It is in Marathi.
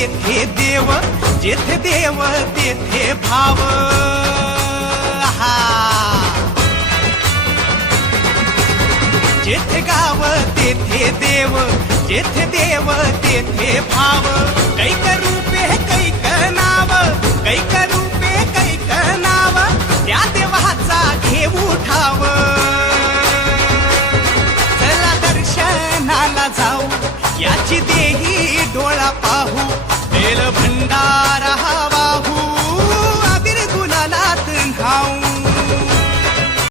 तेथे देव, जेथे देव तेथे भाव. हा जेथे गाव तेथे देव, जेथे देव तेथे भाव. कैक रूपे कैक नाव, कैक रूपे कैक नाव, त्या देवाचा घेऊ ठाव.